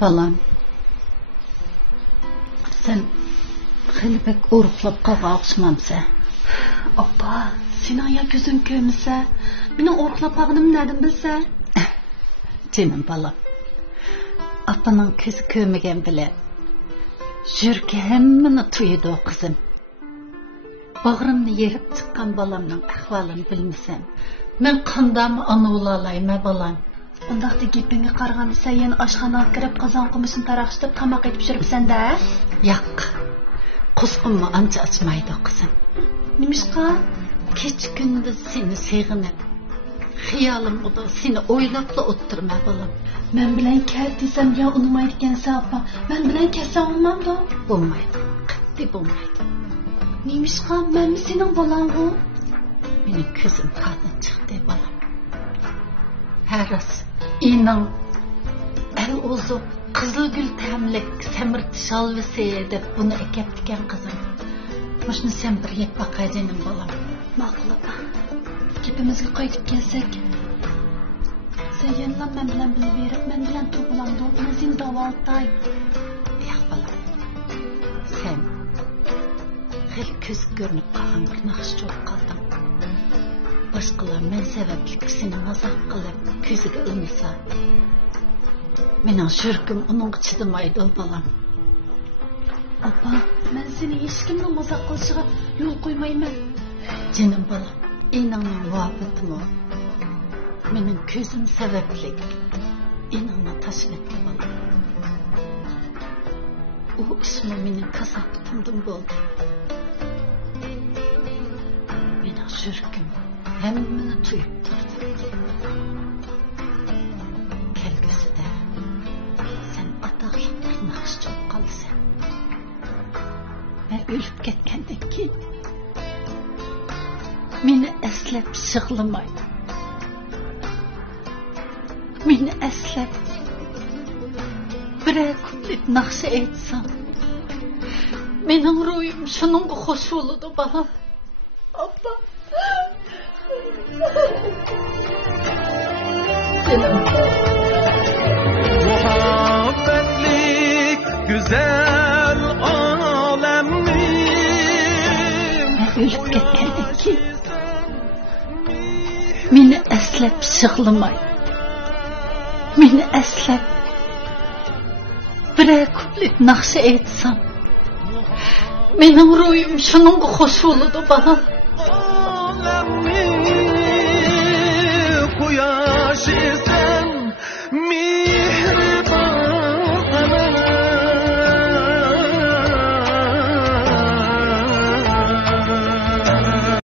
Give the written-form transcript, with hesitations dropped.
Balam, sen hali pek uruqlab qalğa oqşamamsa. Appa, senin ya gözün köymüse, benim uruqlab qalğanım nereden bilse? Canım balam, apanın közü köymegen bile, jürki hemmini tuyudu o kızım. Bağrımni yerip çıqqan balamның ahvalını bilmesem, men qandam ana olalayma balam. Ondaqda gepinge qaraganda sen yana oshxonaga kirib qozon qumishini taraqshitib tamoq etib pishiribsan-da? Yo'q. Qusqimni ancha ochmaydi qizim. Nimishqa? Kech kunduz seni seg'inib, xiyolimda seni o'ylabla o'tirma balam. Men bilan kel desam yo unmaydi ekansan appa. Men bilan kelsa olmamdi? Bo'lmaydi. Qatti bo'lmaydi. Nimishqa? Menmi sening bolang-ku? Mening ko'zim qattiq chiqdi balam. Haras inan el ozuq qizilgul ta'mlik samirti shalvisi deb buni ekaptikan qizim. Mushni sen bir yeb baqajanim balam. Ma'qul appa. Gapimizga qaytib kelsak. Sen yana men bilan bilib, men bilan to'plamdi. Men seni davoltay. Yo'q balam. Sen hel ko'z ko'rinib qolgan bir naqsh cho'p qoldim. Başqalar men sebeplik seni mazaq qilib ko'ziga ilmasa. Mening shirkim uning chidamaydi balam. Appa, men seni hech kimning mazaq qilishiga yo'l qo'ymayman. Canım balam, inanın muhabbetimi. Mening ko'zim sebeplik. İnanma taşvetli balam. O ismi mening kasabitimdan bo'ldi. Mening shirkim hemmini tuyup durdu. Kelgüsüde sen ataqlıq bir naqş çok qalsan. Ben ölüp ketkendik ki meni eslep şıqlamaydı. Meni eslep bir kuplet naqşı etsam. Mening ruhim şununla hoş oldu balam. Appa. Muhabbetlik güzel alemim. Ölüp ketkendik ki meni eslep şıqlamay. Meni eslep bir kuplet naqşı etsam. Mening ruhim şununla hoş oldu balam.